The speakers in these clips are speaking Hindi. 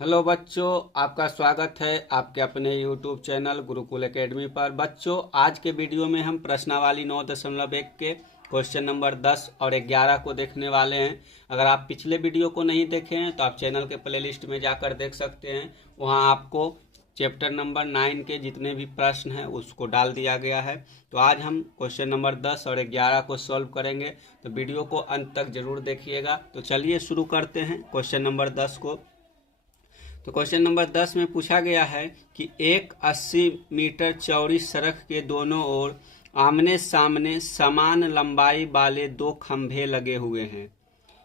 हेलो बच्चों, आपका स्वागत है आपके अपने YouTube चैनल गुरुकुल एकेडमी पर। बच्चों, आज के वीडियो में हम प्रश्नावली 9.1 के क्वेश्चन नंबर 10 और 11 को देखने वाले हैं। अगर आप पिछले वीडियो को नहीं देखे हैं तो आप चैनल के प्लेलिस्ट में जाकर देख सकते हैं। वहां आपको चैप्टर नंबर 9 के जितने भी प्रश्न हैं उसको डाल दिया गया है। तो आज हम क्वेश्चन नंबर 10 और 11 को सॉल्व करेंगे, तो वीडियो को अंत तक जरूर देखिएगा। तो चलिए शुरू करते हैं क्वेश्चन नंबर 10 को। तो क्वेश्चन नंबर 10 में पूछा गया है कि एक 80 मीटर चौड़ी सड़क के दोनों ओर आमने सामने समान लंबाई वाले दो खंभे लगे हुए हैं।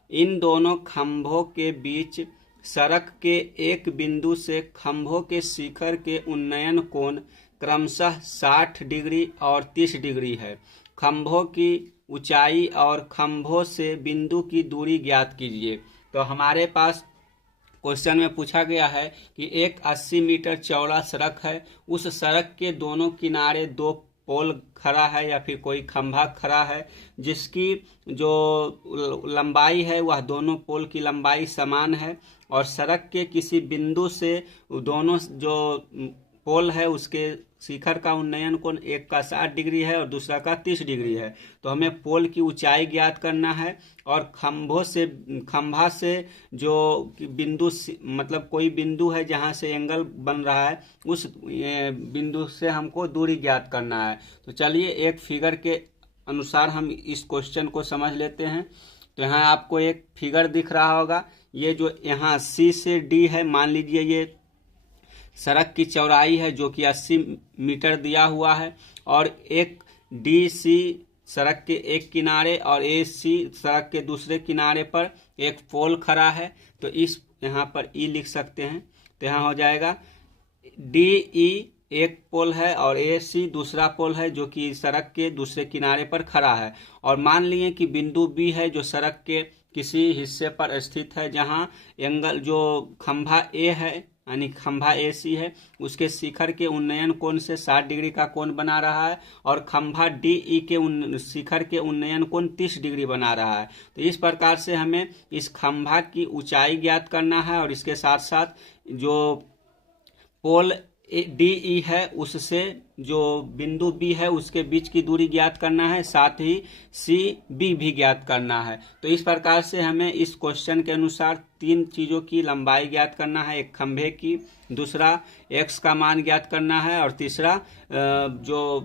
इन दोनों खंभों के बीच सड़क के एक बिंदु से खंभों के शिखर के उन्नयन कोण क्रमशः 60 डिग्री और 30 डिग्री है। खंभों की ऊंचाई और खंभों से बिंदु की दूरी ज्ञात कीजिए। तो हमारे पास क्वेश्चन में पूछा गया है कि एक 80 मीटर चौड़ा सड़क है, उस सड़क के दोनों किनारे दो पोल खड़ा है या फिर कोई खंभा खड़ा है, जिसकी जो लंबाई है वह दोनों पोल की लंबाई समान है और सड़क के किसी बिंदु से दोनों जो पोल है उसके शिखर का उन्नयन कोण एक का 60 डिग्री है और दूसरा का 30 डिग्री है। तो हमें पोल की ऊंचाई ज्ञात करना है और खंभा से जो बिंदु मतलब कोई बिंदु है जहां से एंगल बन रहा है उस बिंदु से हमको दूरी ज्ञात करना है। तो चलिए एक फिगर के अनुसार हम इस क्वेश्चन को समझ लेते हैं। तो यहाँ आपको एक फिगर दिख रहा होगा। ये जो यहाँ C से D है, मान लीजिए ये सड़क की चौड़ाई है जो कि 80 मीटर दिया हुआ है और एक DC सड़क के एक किनारे और AC सड़क के दूसरे किनारे पर एक पोल खड़ा है। तो इस यहाँ पर E लिख सकते हैं। तो यहाँ हो जाएगा DE एक पोल है और AC दूसरा पोल है जो कि सड़क के दूसरे किनारे पर खड़ा है। और मान लिए कि बिंदु B है जो सड़क के किसी हिस्से पर स्थित है, जहाँ एंगल जो खंभा A है यानी खंभा AC है उसके शिखर के उन्नयन कोण से 60 डिग्री का कोण बना रहा है और खंभा DE के शिखर के उन्नयन कोण 30 डिग्री बना रहा है। तो इस प्रकार से हमें इस खंभा की ऊंचाई ज्ञात करना है और इसके साथ साथ जो पोल DE है उससे जो बिंदु B है उसके बीच की दूरी ज्ञात करना है, साथ ही CB भी ज्ञात करना है। तो इस प्रकार से हमें इस क्वेश्चन के अनुसार तीन चीज़ों की लंबाई ज्ञात करना है, एक खंभे की, दूसरा x का मान ज्ञात करना है और तीसरा जो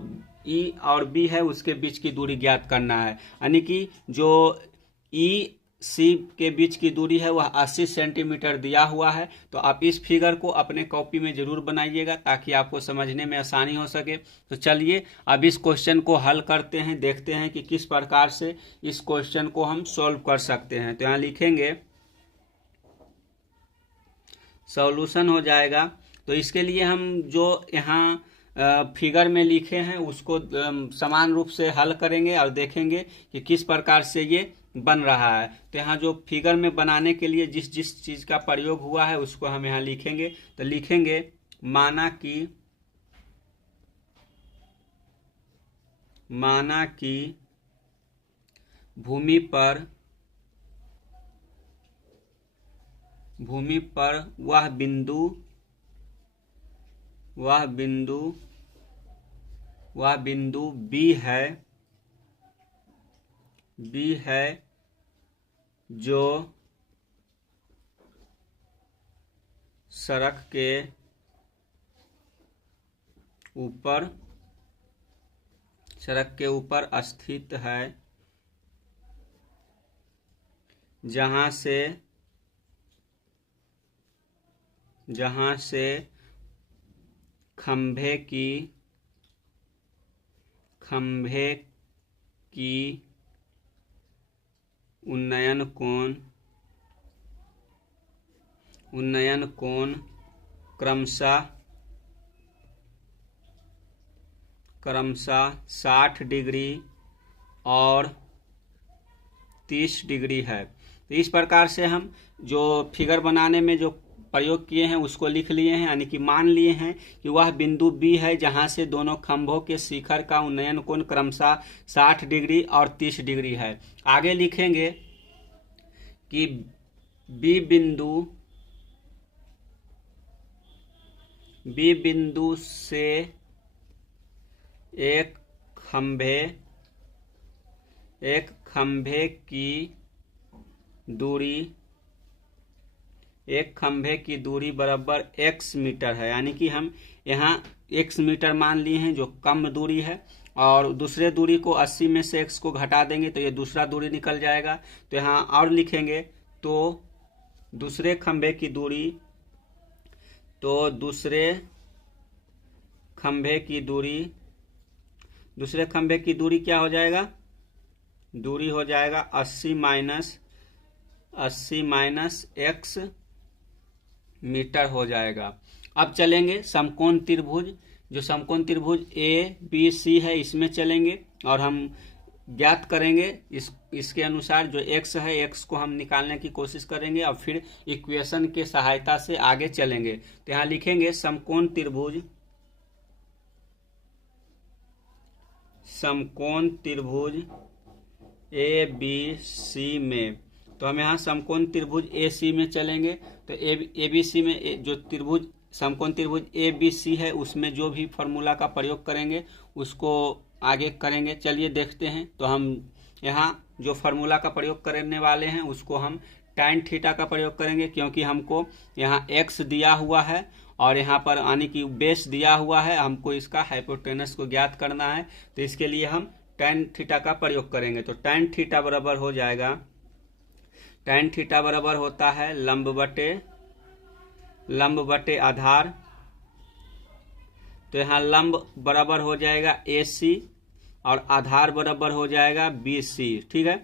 E और B है उसके बीच की दूरी ज्ञात करना है। यानी कि जो EC के बीच की दूरी है वह 80 सेंटीमीटर दिया हुआ है। तो आप इस फिगर को अपने कॉपी में जरूर बनाइएगा ताकि आपको समझने में आसानी हो सके। तो चलिए अब इस क्वेश्चन को हल करते हैं, देखते हैं कि किस प्रकार से इस क्वेश्चन को हम सॉल्व कर सकते हैं। तो यहाँ लिखेंगे सॉल्यूशन हो जाएगा। तो इसके लिए हम जो यहाँ फिगर में लिखे हैं उसको समान रूप से हल करेंगे और देखेंगे कि किस प्रकार से ये बन रहा है। तो यहाँ जो फिगर में बनाने के लिए जिस जिस चीज़ का प्रयोग हुआ है उसको हम यहाँ लिखेंगे। तो लिखेंगे माना कि भूमि पर वह बिंदु B है जो सड़क के ऊपर स्थित है, जहां से खंभे की उन्नयन कोण क्रमशः 60 डिग्री और 30 डिग्री है। तो इस प्रकार से हम जो फिगर बनाने में जो प्रयोग किए हैं उसको लिख लिए हैं, यानी कि मान लिए हैं कि वह बिंदु B है जहां से दोनों खंभों के शिखर का उन्नयन कोण क्रमशः 60 डिग्री और 30 डिग्री है। आगे लिखेंगे कि B बी बिंदु से एक खंभे की दूरी बराबर x मीटर है। यानी कि हम यहाँ x मीटर मान लिए हैं जो कम दूरी है, और दूसरे दूरी को 80 में से x को घटा देंगे तो ये दूसरा दूरी निकल जाएगा। तो यहाँ और लिखेंगे तो दूसरे खंभे की दूरी क्या हो जाएगा, दूरी हो जाएगा 80 माइनस x मीटर हो जाएगा। अब चलेंगे समकोण त्रिभुज, जो समकोण त्रिभुज ABC है इसमें चलेंगे और हम ज्ञात करेंगे इसके अनुसार जो x है x को हम निकालने की कोशिश करेंगे और फिर इक्वेशन के सहायता से आगे चलेंगे। तो यहाँ लिखेंगे समकोण त्रिभुज ABC में। तो हम यहाँ समकोण त्रिभुज AC में चलेंगे। तो ABC में जो त्रिभुज समकोण त्रिभुज ABC है उसमें जो भी फॉर्मूला का प्रयोग करेंगे उसको आगे करेंगे। चलिए देखते हैं। तो हम यहाँ जो फॉर्मूला का प्रयोग करने वाले हैं उसको हम tan थीटा का प्रयोग करेंगे, क्योंकि हमको यहाँ x दिया हुआ है और यहाँ पर यानी कि बेस दिया हुआ है, हमको इसका हाइपोटेनस को ज्ञात करना है। तो इसके लिए हम tan थीटा का प्रयोग करेंगे। तो tan थीटा बराबर हो जाएगा, tan थीटा बराबर होता है लंब बटे आधार। तो यहाँ लंब बराबर हो जाएगा AC और आधार बराबर हो जाएगा BC। ठीक है।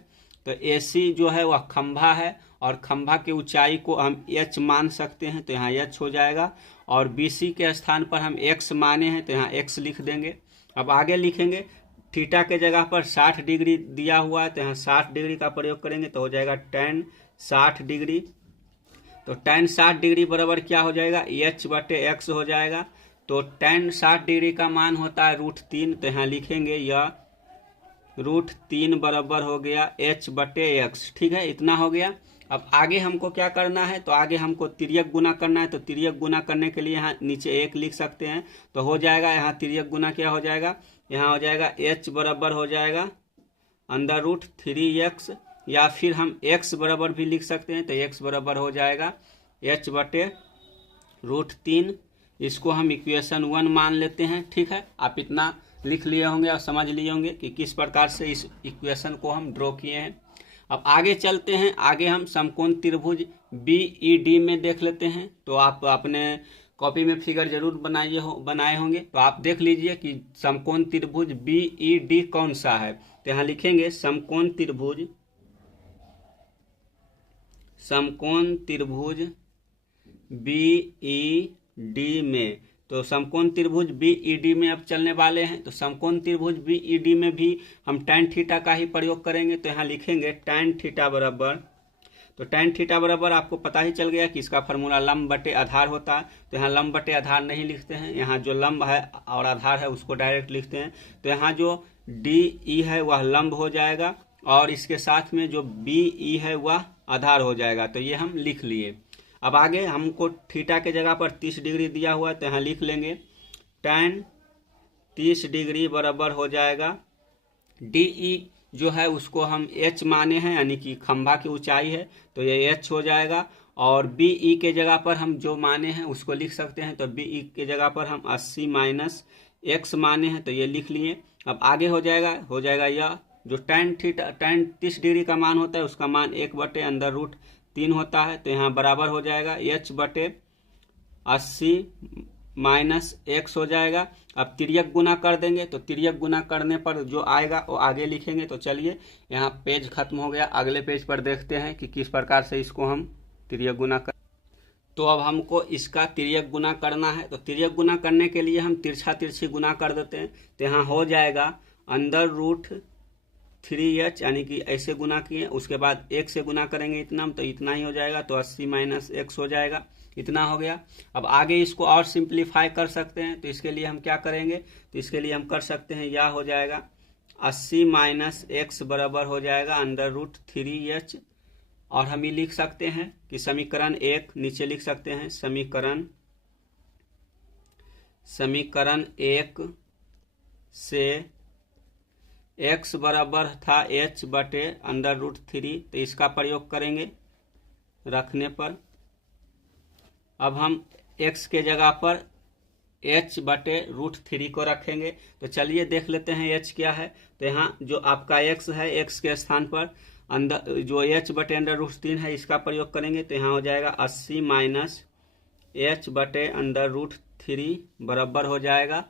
तो AC जो है वह खंभा है और खंभा की ऊंचाई को हम h मान सकते हैं, तो यहाँ h हो जाएगा, और BC के स्थान पर हम x माने हैं तो यहाँ x लिख देंगे। अब आगे लिखेंगे थीटा के जगह पर 60 डिग्री दिया हुआ है तो यहाँ 60 डिग्री का प्रयोग करेंगे तो हो जाएगा tan 60 डिग्री। तो tan 60 डिग्री बराबर क्या हो जाएगा, h बटे x हो जाएगा। तो tan 60 डिग्री का मान होता है √3। तो यहाँ लिखेंगे यह √3 बराबर हो गया h बटे x। ठीक है, इतना हो गया। अब आगे हमको क्या करना है, तो आगे हमको तिर्यक गुना करना है। तो तिर्यक गुना करने के लिए यहाँ नीचे 1 लिख सकते हैं। तो हो जाएगा यहाँ तिर्यक गुना क्या हो जाएगा, यहाँ हो जाएगा h बराबर हो जाएगा √3x, या फिर हम x बराबर भी लिख सकते हैं। तो x बराबर हो जाएगा h बटे √3। इसको हम इक्वेशन 1 मान लेते हैं। ठीक है, आप इतना लिख लिए होंगे और समझ लिए होंगे कि किस प्रकार से इस इक्वेशन को हम ड्रॉ किए हैं। अब आगे चलते हैं। आगे हम समकोण त्रिभुज BED में देख लेते हैं। तो आप अपने कॉपी में फिगर जरूर बनाए होंगे। तो आप देख लीजिए कि समकोण त्रिभुज BED कौन सा है। तो यहाँ लिखेंगे समकोण त्रिभुज BED में। तो समकोण त्रिभुज BED में अब चलने वाले हैं। तो समकोण त्रिभुज BED में भी हम tan थीटा का ही प्रयोग करेंगे। तो यहाँ लिखेंगे tan थीटा बराबर, तो tan थीटा बराबर आपको पता ही चल गया कि इसका फॉर्मूला लंब बटे आधार होता है। तो यहाँ लंब बटे आधार नहीं लिखते हैं, यहाँ जो लंब है और आधार है उसको डायरेक्ट लिखते हैं। तो यहाँ जो DE है वह लंब हो जाएगा और इसके साथ में जो BE है वह आधार हो जाएगा। तो ये हम लिख लिए। अब आगे हमको थीटा के जगह पर 30 डिग्री दिया हुआ है। तो यहाँ लिख लेंगे tan 30 डिग्री बराबर हो जाएगा DE जो है उसको हम h माने हैं, यानी कि खंभा की ऊंचाई है तो ये h हो जाएगा, और BE के जगह पर हम जो माने हैं उसको लिख सकते हैं। तो BE के जगह पर हम 80 माइनस x माने हैं तो ये लिख लिए। अब आगे हो जाएगा यह जो tan 30 डिग्री का मान होता है उसका मान 1 बटे √3 होता है। तो यहाँ बराबर हो जाएगा h बटे 80 माइनस x हो जाएगा। अब तिर्यक गुना कर देंगे। तो तिर्यक गुना करने पर जो आएगा वो आगे लिखेंगे। तो चलिए यहाँ पेज खत्म हो गया, अगले पेज पर देखते हैं कि किस प्रकार से इसको हम तिर्यक गुना कर। तो अब हमको इसका तिर्यक गुना करना है। तो तिर्यक गुना करने के लिए हम तिरछा तिरछी गुना कर देते हैं। तो यहाँ हो जाएगा √3h, यानी कि ऐसे गुना किए, उसके बाद 1 से गुना करेंगे इतना, तो इतना ही हो जाएगा। तो 80 माइनस x हो जाएगा, इतना हो गया। अब आगे इसको और सिंप्लीफाई कर सकते हैं। तो इसके लिए हम क्या करेंगे, तो इसके लिए हम कर सकते हैं यह हो जाएगा 80 माइनस x बराबर हो जाएगा √3h, और हम ये लिख सकते हैं कि समीकरण 1 नीचे लिख सकते हैं, समीकरण समीकरण 1 से x बराबर था h/√3, तो इसका प्रयोग करेंगे रखने पर। अब हम x के जगह पर h/√3 को रखेंगे। तो चलिए देख लेते हैं h क्या है। तो यहाँ जो आपका x है, x के स्थान पर अंदर जो h/√3 है इसका प्रयोग करेंगे। तो यहाँ हो जाएगा 80 माइनस h/√3 बराबर हो जाएगा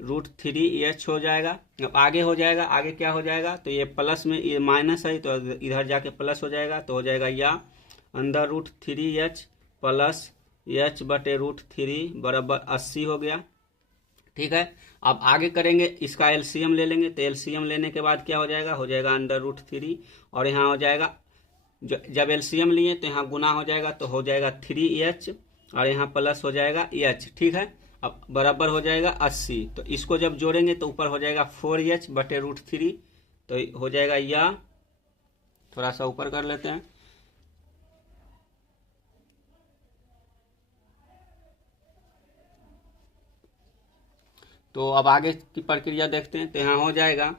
√3h हो जाएगा। अब आगे हो जाएगा, आगे क्या हो जाएगा, तो ये प्लस में ये माइनस है तो इधर जाके प्लस हो जाएगा। तो हो जाएगा या अंदर √3h प्लस h/√3 बराबर 80 हो गया। ठीक है, अब आगे करेंगे, इसका एलसीएम ले लेंगे। तो एलसीएम लेने के बाद क्या हो जाएगा, हो जाएगा अंडर √3 और यहाँ हो जाएगा जब एलसीएम लिए तो यहाँ गुना हो जाएगा, तो हो जाएगा 3h और यहाँ प्लस हो जाएगा h। ठीक है, अब बराबर हो जाएगा 80। तो इसको जब जोड़ेंगे तो ऊपर हो जाएगा 4h/√3। तो हो जाएगा या थोड़ा सा ऊपर कर लेते हैं, तो अब आगे की प्रक्रिया देखते हैं। तो यहाँ हो जाएगा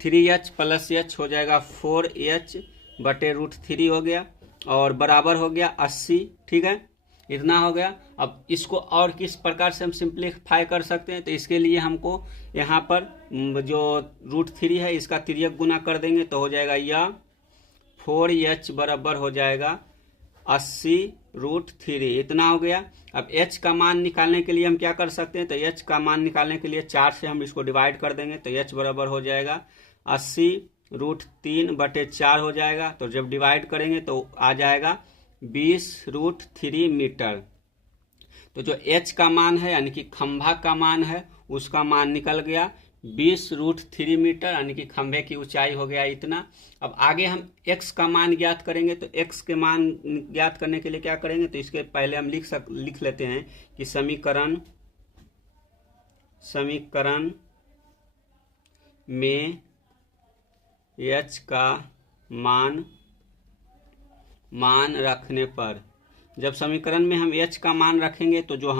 3h प्लस h हो जाएगा 4h/√3 हो गया और बराबर हो गया 80। ठीक है, इतना हो गया। अब इसको और किस प्रकार से हम सिंप्लीफाई कर सकते हैं, तो इसके लिए हमको यहाँ पर जो √3 है इसका तिर्यक गुना कर देंगे। तो हो जाएगा या 4h बराबर हो जाएगा 80√3, इतना हो गया। अब h का मान निकालने के लिए हम क्या कर सकते हैं, तो h का मान निकालने के लिए 4 से हम इसको डिवाइड कर देंगे। तो h बराबर हो जाएगा 80√3/4 हो जाएगा। तो जब डिवाइड करेंगे तो आ जाएगा 20√3 मीटर। तो जो h का मान है यानी कि खंभा का मान है उसका मान निकल गया 20√3 मीटर, यानी कि खंभे की ऊंचाई हो गया इतना। अब आगे हम x का मान ज्ञात करेंगे। तो x के मान ज्ञात करने के लिए क्या करेंगे, तो इसके पहले हम लिख लेते हैं कि समीकरण में h का मान रखने पर, जब समीकरण में हम h का मान रखेंगे तो जो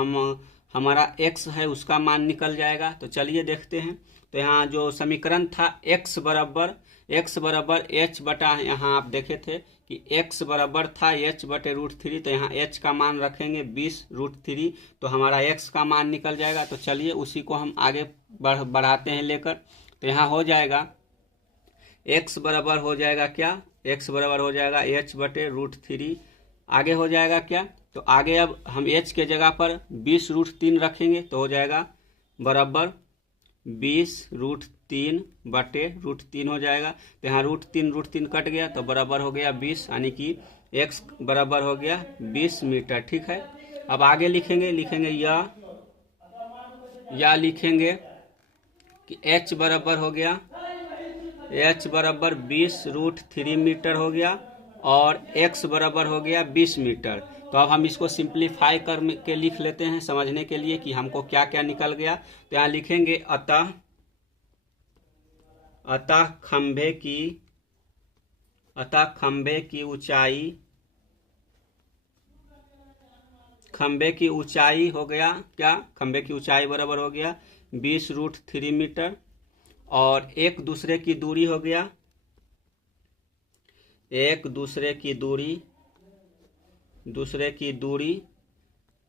हमारा x है उसका मान निकल जाएगा। तो चलिए देखते हैं। तो यहाँ जो समीकरण था x बराबर h बटा, यहाँ आप देखे थे कि x बराबर था h/√3। तो यहाँ h का मान रखेंगे 20√3, तो हमारा x का मान निकल जाएगा। तो चलिए उसी को हम आगे बढ़ाते हैं लेकर। तो यहाँ हो जाएगा x बराबर हो जाएगा क्या, x बराबर हो जाएगा h/√3। आगे हो जाएगा क्या, तो आगे अब हम h के जगह पर 20√3 रखेंगे। तो हो जाएगा बराबर 20√3/√3 हो जाएगा। तो यहाँ √3 कट गया तो बराबर हो गया 20, यानी कि x बराबर हो गया 20 मीटर। ठीक है, अब आगे लिखेंगे या लिखेंगे कि h बराबर हो गया, h बराबर 20√3 मीटर हो गया और x बराबर हो गया 20 मीटर। तो अब हम इसको सिंप्लीफाई करके लिख लेते हैं समझने के लिए कि हमको क्या क्या निकल गया। तो यहाँ लिखेंगे अतः खंभे की ऊंचाई हो गया क्या, खंभे की ऊंचाई बराबर हो गया 20√3 मीटर और एक दूसरे की दूरी हो गया, दूसरे की दूरी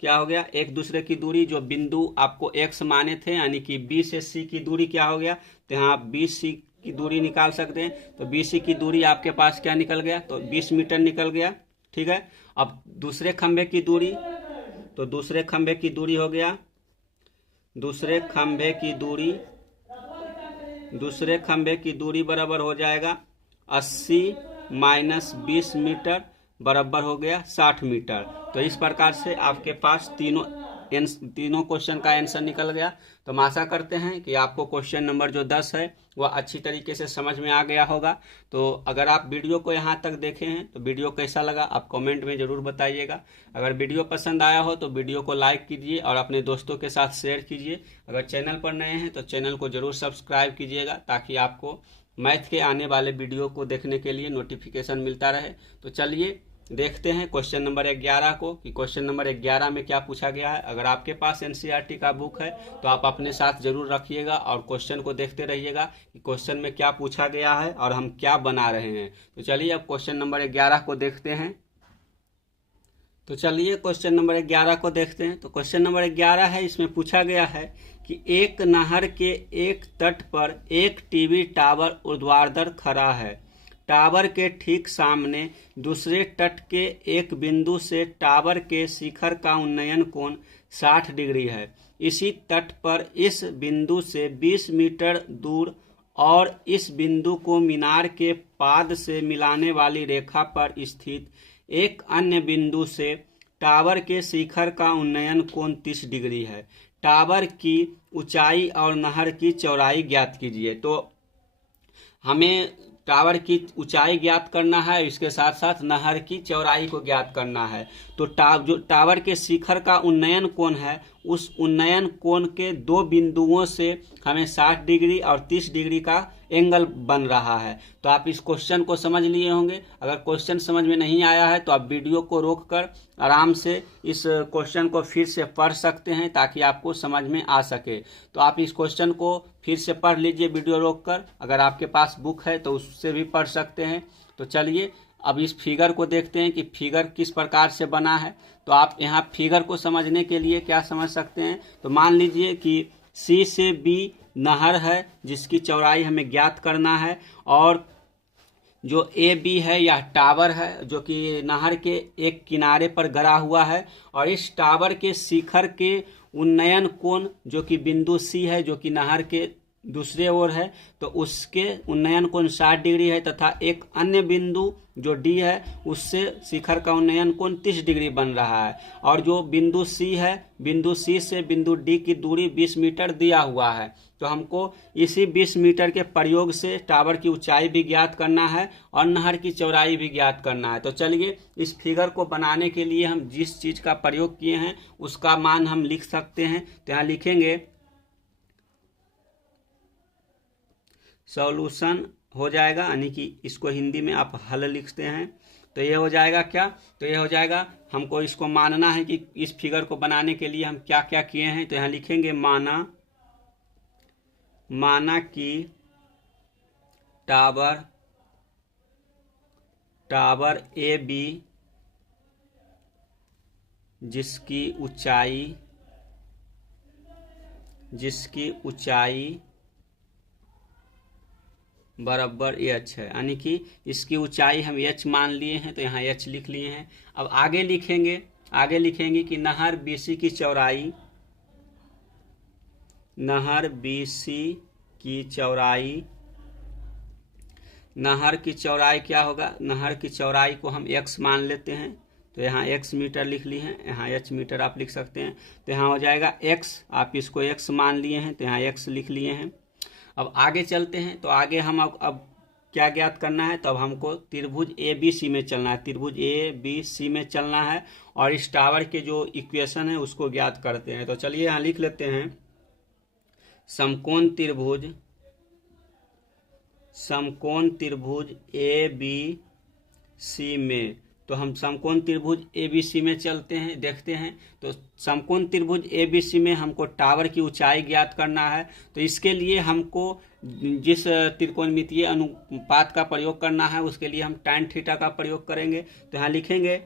क्या हो गया, एक दूसरे की दूरी जो बिंदु आपको x माने थे यानी कि B से C की दूरी क्या हो गया। तो यहाँ आप BC की दूरी निकाल सकते हैं। तो BC की दूरी आपके पास क्या निकल गया, तो 20 मीटर निकल गया। ठीक है, अब दूसरे खंभे की दूरी, तो दूसरे खंभे की दूरी हो गया, दूसरे खंभे की दूरी बराबर हो जाएगा 80 माइनस 20 मीटर बराबर हो गया 60 मीटर। तो इस प्रकार से आपके पास तीनों क्वेश्चन का आंसर निकल गया। तो हम आशा करते हैं कि आपको क्वेश्चन नंबर जो 10 है वह अच्छी तरीके से समझ में आ गया होगा। तो अगर आप वीडियो को यहाँ तक देखे हैं तो वीडियो कैसा लगा आप कमेंट में ज़रूर बताइएगा। अगर वीडियो पसंद आया हो तो वीडियो को लाइक कीजिए और अपने दोस्तों के साथ शेयर कीजिए। अगर चैनल पर नए हैं तो चैनल को ज़रूर सब्सक्राइब कीजिएगा ताकि आपको मैथ के आने वाले वीडियो को देखने के लिए नोटिफिकेशन मिलता रहे। तो चलिए देखते हैं क्वेश्चन नंबर 11 को कि क्वेश्चन नंबर 11 में क्या पूछा गया है। अगर आपके पास एनसीईआरटी का बुक है तो आप अपने साथ जरूर रखिएगा और क्वेश्चन को देखते रहिएगा कि क्वेश्चन में क्या पूछा गया है और हम क्या बना रहे हैं। तो चलिए अब क्वेश्चन नंबर 11 को देखते हैं। तो चलिए क्वेश्चन नंबर 11 को देखते हैं। तो क्वेश्चन नंबर 11 है, इसमें पूछा गया है कि एक नहर के एक तट पर एक टीवी टावर ऊर्ध्वाधर खड़ा है। टावर के ठीक सामने दूसरे तट के एक बिंदु से टावर के शिखर का उन्नयन कोण 60 डिग्री है। इसी तट पर इस बिंदु से 20 मीटर दूर और इस बिंदु को मीनार के पाद से मिलाने वाली रेखा पर स्थित एक अन्य बिंदु से टावर के शिखर का उन्नयन कोण 30 डिग्री है। टावर की ऊंचाई और नहर की चौड़ाई ज्ञात कीजिए। तो हमें टावर की ऊंचाई ज्ञात करना है, इसके साथ साथ नहर की चौड़ाई को ज्ञात करना है। तो जो टावर के शिखर का उन्नयन कोण है, उस उन्नयन कोण के दो बिंदुओं से हमें 60 डिग्री और 30 डिग्री का एंगल बन रहा है। तो आप इस क्वेश्चन को समझ लिए होंगे। अगर क्वेश्चन समझ में नहीं आया है तो आप वीडियो को रोककर आराम से इस क्वेश्चन को फिर से पढ़ सकते हैं ताकि आपको समझ में आ सके। तो आप इस क्वेश्चन को फिर से पढ़ लीजिए वीडियो रोककर। अगर आपके पास बुक है तो उससे भी पढ़ सकते हैं। तो चलिए अब इस फिगर को देखते हैं कि फिगर किस प्रकार से बना है। तो आप यहाँ फिगर को समझने के लिए क्या समझ सकते हैं। तो मान लीजिए कि सी से बी नहर है जिसकी चौड़ाई हमें ज्ञात करना है, और जो ए बी है यह टावर है जो कि नहर के एक किनारे पर गड़ा हुआ है, और इस टावर के शिखर के उन्नयन कोण जो कि बिंदु सी है जो कि नहर के दूसरे ओर है, तो उसके उन्नयन कोण 60 डिग्री है, तथा एक अन्य बिंदु जो डी है उससे शिखर का उन्नयन कोण 30 डिग्री बन रहा है। और जो बिंदु सी है, बिंदु सी से बिंदु डी की दूरी 20 मीटर दिया हुआ है। तो हमको इसी 20 मीटर के प्रयोग से टावर की ऊंचाई भी ज्ञात करना है और नहर की चौड़ाई भी ज्ञात करना है। तो चलिए इस फिगर को बनाने के लिए हम जिस चीज का प्रयोग किए हैं उसका मान हम लिख सकते हैं। तो यहाँ लिखेंगे सॉल्यूशन हो जाएगा, यानी कि इसको हिंदी में आप हल लिखते हैं। तो ये हो जाएगा क्या, तो ये हो जाएगा, हमको इसको मानना है कि इस फिगर को बनाने के लिए हम क्या क्या किए हैं। तो यहाँ लिखेंगे माना कि टावर ए बी जिसकी ऊंचाई बराबर एच है, यानी कि इसकी ऊंचाई हम एच मान लिए हैं। तो यहाँ एच लिख लिए हैं। अब आगे लिखेंगे कि नहर बीसी की चौड़ाई क्या होगा, नहर की चौड़ाई को हम x मान लेते हैं। तो यहाँ x मीटर लिख लिए हैं, यहाँ h मीटर आप लिख सकते हैं। तो यहाँ हो जाएगा x, आप इसको x मान लिए हैं तो यहाँ x लिख लिए हैं। अब आगे चलते हैं। तो आगे हम अब क्या ज्ञात करना है, तो अब हमको त्रिभुज ABC में चलना है, त्रिभुज ABC में चलना है, और इस टावर के जो इक्वेशन है उसको ज्ञात करते हैं। तो चलिए यहाँ लिख लेते हैं समकोण त्रिभुज ABC में। तो हम समकोण त्रिभुज ABC में चलते हैं, देखते हैं। तो समकोण त्रिभुज ABC में हमको टावर की ऊंचाई ज्ञात करना है। तो इसके लिए हमको जिस त्रिकोणमितीय अनुपात का प्रयोग करना है उसके लिए हम tan थीटा का प्रयोग करेंगे। तो यहाँ लिखेंगे,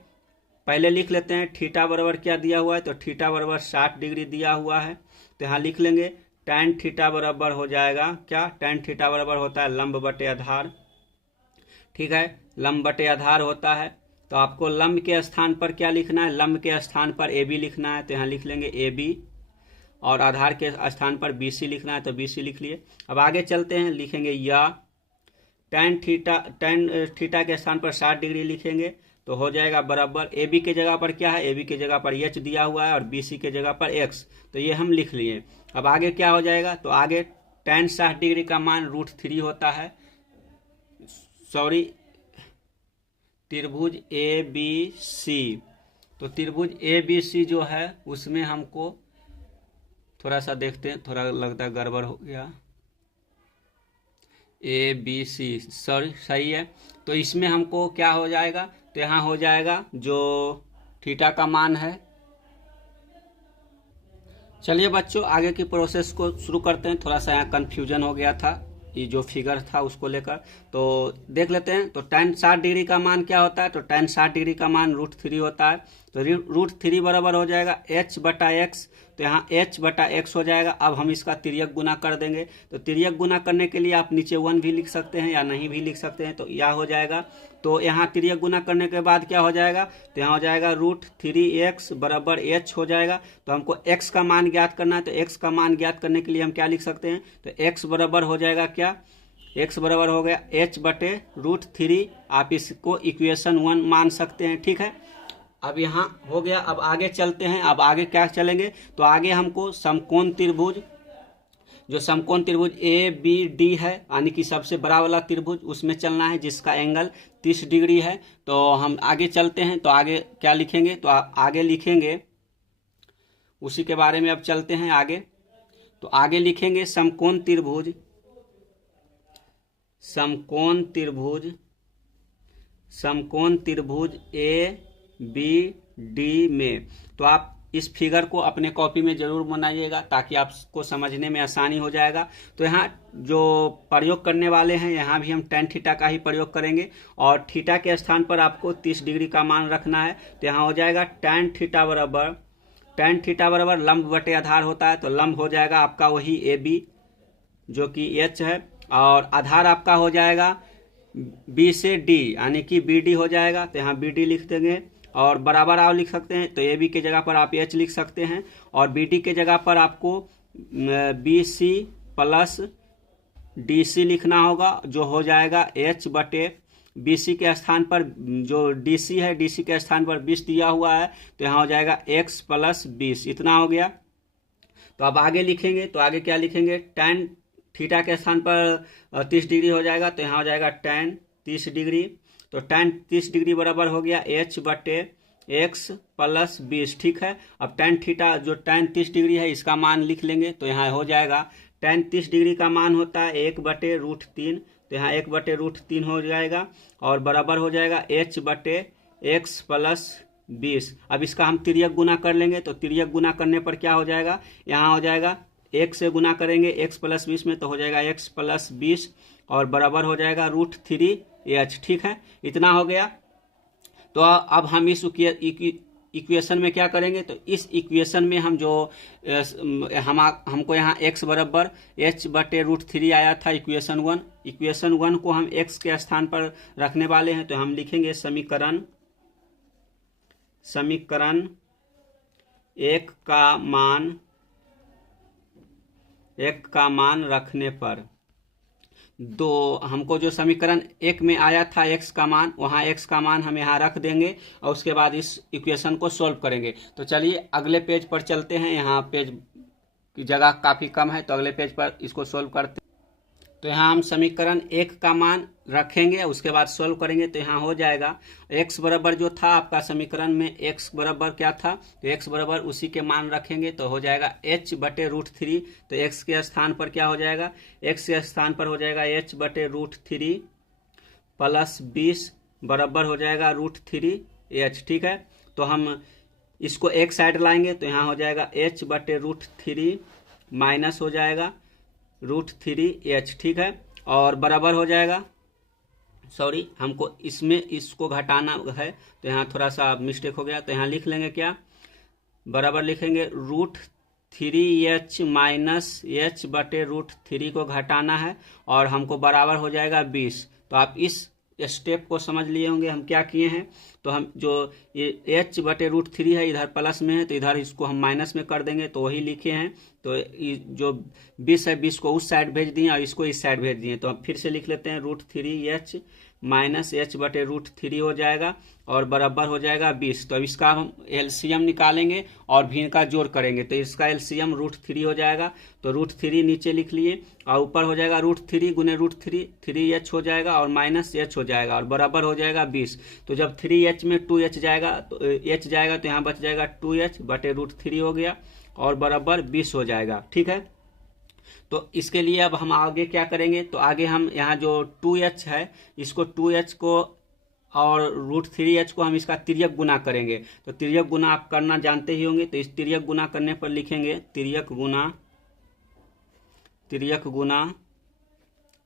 पहले लिख लेते हैं थीटा बराबर क्या दिया हुआ है। तो थीटा बराबर 60 डिग्री दिया हुआ है। तो यहाँ लिख लेंगे tan थीटा बराबर हो जाएगा क्या, tan थीटा बराबर होता है लंब बटे आधार। ठीक है, लंब बटे आधार होता है। तो आपको लंब के स्थान पर क्या लिखना है, लंब के स्थान पर AB लिखना है। तो यहाँ लिख लेंगे AB, और आधार के स्थान पर BC लिखना है तो BC लिख लिए। अब आगे चलते हैं, लिखेंगे या tan थीटा के स्थान पर 60 डिग्री लिखेंगे। तो हो जाएगा बराबर, AB के जगह पर क्या है, AB के जगह पर H दिया हुआ है और BC के जगह पर X। तो ये हम लिख लिए। अब आगे क्या हो जाएगा, तो आगे tan 60 डिग्री का मान √3 होता है। त्रिभुज ABC, तो त्रिभुज ABC जो है उसमें हमको थोड़ा सा देखते हैं, थोड़ा लगता है गड़बड़ हो गया। ABC सही है। तो इसमें हमको क्या हो जाएगा, तो यहाँ हो जाएगा जो थीटा का मान है। चलिए बच्चों आगे की प्रोसेस को शुरू करते हैं। थोड़ा सा यहाँ कन्फ्यूजन हो गया था ये जो फिगर था उसको लेकर, तो देख लेते हैं। तो tan 60 डिग्री का मान क्या होता है? तो tan 60 डिग्री का मान √3 होता है। तो √3 बराबर हो जाएगा h/x। तो यहाँ h/x हो जाएगा। अब हम इसका तिर्यक गुना कर देंगे। तो तिर्यक गुना करने के लिए आप नीचे 1 भी लिख सकते हैं या नहीं भी लिख सकते हैं, तो यह हो जाएगा। तो यहाँ तिर्यक गुना करने के बाद क्या हो जाएगा? तो यहाँ हो जाएगा √3x बराबर h हो जाएगा। तो हमको x का मान ज्ञात करना है। तो x का मान ज्ञात करने के लिए हम क्या लिख सकते हैं? तो x बराबर हो जाएगा क्या? x बराबर हो गया h/√3। आप इसको इक्वेशन 1 मान सकते हैं, ठीक है। अब यहाँ हो गया। अब आगे चलते हैं। अब आगे क्या चलेंगे? तो आगे हमको समकोण त्रिभुज, जो समकोण त्रिभुज ABD है यानी कि सबसे बड़ा वाला त्रिभुज, उसमें चलना है जिसका एंगल 30 डिग्री है। तो हम आगे चलते हैं। तो आगे क्या लिखेंगे? तो आगे लिखेंगे उसी के बारे में अब चलते हैं आगे। तो आगे लिखेंगे समकोण त्रिभुज, समकोण त्रिभुज, समकोण त्रिभुज ABD में। तो आप इस फिगर को अपने कॉपी में जरूर बनाइएगा ताकि आपको समझने में आसानी हो जाएगा। तो यहाँ जो प्रयोग करने वाले हैं, यहाँ भी हम tan थीटा का ही प्रयोग करेंगे और थीटा के स्थान पर आपको 30 डिग्री का मान रखना है। तो यहाँ हो जाएगा tan थीटा बराबर लंब बटे आधार होता है। तो लंब हो जाएगा आपका वही AB जो कि h है, और आधार आपका हो जाएगा B से D यानी कि BD हो जाएगा। तो यहाँ BD लिख देंगे और बराबर आप लिख सकते हैं। तो AB के जगह पर आप H लिख सकते हैं और BD के जगह पर आपको BC प्लस DC लिखना होगा, जो हो जाएगा h/BC के स्थान पर जो DC है, DC के स्थान पर 20 दिया हुआ है। तो यहाँ हो जाएगा x + 20, इतना हो गया। तो अब आगे लिखेंगे। तो आगे क्या लिखेंगे? tan थीटा के स्थान पर 30 डिग्री हो जाएगा। तो यहाँ हो जाएगा tan 30 डिग्री। तो tan 30 डिग्री बराबर हो गया h/x + 20, ठीक है। अब tan थीटा जो tan 30 डिग्री है इसका मान लिख लेंगे। तो यहाँ हो जाएगा tan 30 डिग्री का मान होता है 1/√3। तो यहाँ 1/√3 हो जाएगा और बराबर हो जाएगा h/x + 20। अब इसका हम तिर्यक गुना कर लेंगे। तो तिर्यक गुना करने पर क्या हो जाएगा? यहाँ हो जाएगा 1 से गुना करेंगे x + 20 में, तो हो जाएगा x + 20 और बराबर हो जाएगा √3h, ठीक है। इतना हो गया। तो अब हम इस इक्वेशन में क्या करेंगे? तो इस इक्वेशन में हम जो हमको यहाँ x बराबर h/√3 आया था इक्वेशन 1 को हम x के स्थान पर रखने वाले हैं। तो हम लिखेंगे समीकरण 1 का मान रखने पर हमको जो समीकरण 1 में आया था x का मान, वहाँ x का मान हम यहाँ रख देंगे और उसके बाद इस इक्वेशन को सॉल्व करेंगे। तो चलिए अगले पेज पर चलते हैं। यहाँ पेज की जगह काफ़ी कम है तो अगले पेज पर इसको सॉल्व करते हैं। तो यहाँ हम समीकरण 1 का मान रखेंगे, उसके बाद सॉल्व करेंगे। तो यहाँ हो जाएगा x बराबर जो था आपका समीकरण में, x बराबर क्या था? तो x बराबर उसी के मान रखेंगे। तो हो जाएगा h/√3। तो x के स्थान पर क्या हो जाएगा? x के स्थान पर हो जाएगा h/√3 + 20 बराबर हो जाएगा √3h, ठीक है। तो हम इसको एक साइड लाएंगे। तो यहाँ हो जाएगा h/√3 माइनस हो जाएगा √3h, ठीक है, और बराबर हो जाएगा, सॉरी हमको इसमें इसको घटाना है तो यहाँ थोड़ा सा मिस्टेक हो गया। तो यहाँ लिख लेंगे क्या? बराबर लिखेंगे √3h माइनस h/√3 को घटाना है और हमको बराबर हो जाएगा 20। तो आप इस स्टेप को समझ लिए होंगे हम क्या किए हैं। तो हम जो ये h/√3 है इधर प्लस में है तो इधर इसको हम माइनस में कर देंगे, तो वही लिखे हैं। तो जो 20 है 20 को उस साइड भेज दिए और इसको इस साइड भेज दिए। तो हम फिर से लिख लेते हैं √3h माइनस h/√3 हो जाएगा और बराबर हो जाएगा 20। तो अब इसका हम एलसीएम निकालेंगे और भी इनका जोड़ करेंगे। तो इसका एलसीएम √3 हो जाएगा। तो √3 नीचे लिख लिए और ऊपर हो जाएगा √3 गुने √3, 3h हो जाएगा और माइनस h हो जाएगा और बराबर हो जाएगा 20। तो जब 3h में 2h जाएगा तो h जाएगा तो यहाँ बच जाएगा 2h/√3 हो गया और बराबर 20 हो जाएगा, ठीक है। तो इसके लिए अब हम आगे क्या करेंगे? तो आगे हम यहाँ जो 2h है इसको 2h को और √3h को हम इसका तिर्यक गुना करेंगे। तो तिर्यक गुना आप करना जानते ही होंगे, तो इस तिर्यक गुना करने पर लिखेंगे तिर्यक गुना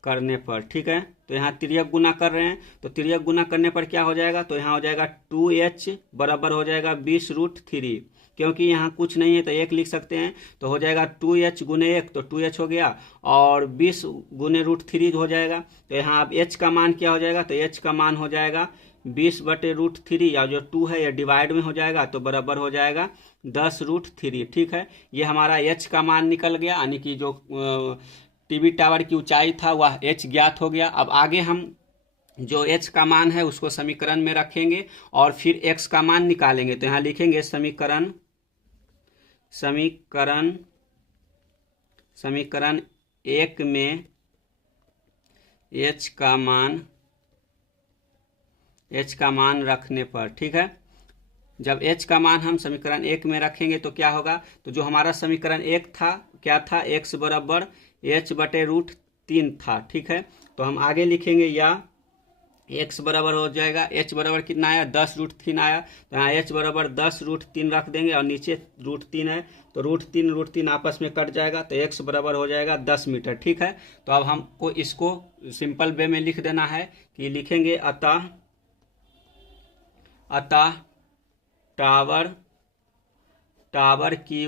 करने पर, ठीक है। तो यहाँ तिर्यक गुना कर रहे हैं, तो तिर्यक गुना करने पर क्या हो जाएगा, तो यहाँ हो जाएगा 2h बराबर हो जाएगा 20√3, क्योंकि यहाँ कुछ नहीं है तो 1 लिख सकते हैं, तो हो जाएगा 2h गुने 1, तो 2h हो गया, और 20 गुने √3 हो जाएगा। तो यहाँ अब h का मान क्या हो जाएगा, तो h का मान हो जाएगा 20/√3, या जो 2 है ये डिवाइड में हो जाएगा, तो बराबर हो जाएगा 10√3, ठीक है। ये हमारा h का मान निकल गया, यानी कि जो टीवी टावर की ऊंचाई था वह h ज्ञात हो गया। अब आगे हम जो h का मान है उसको समीकरण में रखेंगे और फिर x का मान निकालेंगे। तो यहाँ लिखेंगे समीकरण 1 में h का मान रखने पर, ठीक है। जब h का मान हम समीकरण 1 में रखेंगे तो क्या होगा, तो जो हमारा समीकरण 1 था क्या था, x बराबर h/√3 था, ठीक है। तो हम आगे लिखेंगे या x बराबर हो जाएगा, h बराबर कितना आया, 10√3 आया, तो यहाँ h बराबर 10√3 रख देंगे और नीचे √3 है, तो √3 आपस में कट जाएगा, तो x बराबर हो जाएगा 10 मीटर, ठीक है। तो अब हमको इसको सिंपल वे में लिख देना है कि लिखेंगे अतः टावर की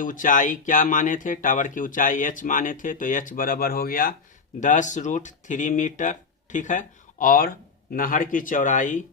ऊंचाई क्या माने थे, टावर की ऊंचाई h माने थे, तो h बराबर हो गया 10√3 मीटर, ठीक है। और नहर की चौड़ाई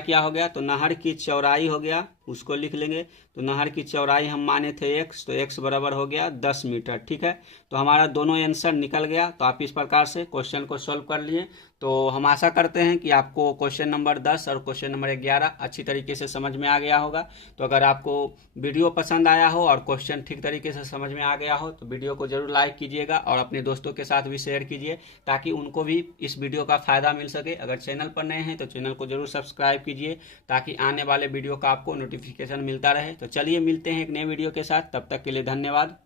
क्या हो गया, तो नहर की चौड़ाई हो गया, उसको लिख लेंगे। तो नहर की चौड़ाई हम माने थे x, तो x बराबर हो गया 10 मीटर, ठीक है। तो हमारा दोनों आंसर निकल गया। तो आप इस प्रकार से क्वेश्चन को सॉल्व कर लिए। तो हम आशा करते हैं कि आपको क्वेश्चन नंबर 10 और क्वेश्चन नंबर 11 अच्छी तरीके से समझ में आ गया होगा। तो अगर आपको वीडियो पसंद आया हो और क्वेश्चन ठीक तरीके से समझ में आ गया हो तो वीडियो को जरूर लाइक कीजिएगा और अपने दोस्तों के साथ भी शेयर कीजिए, ताकि उनको भी इस वीडियो का फायदा मिल सके। अगर चैनल पर नए हैं तो चैनल को जरूर सब्सक्राइब कीजिए, ताकि आने वाले वीडियो का आपको नोटिफिकेशन मिलता रहे। तो चलिए मिलते हैं एक नए वीडियो के साथ, तब तक के लिए धन्यवाद।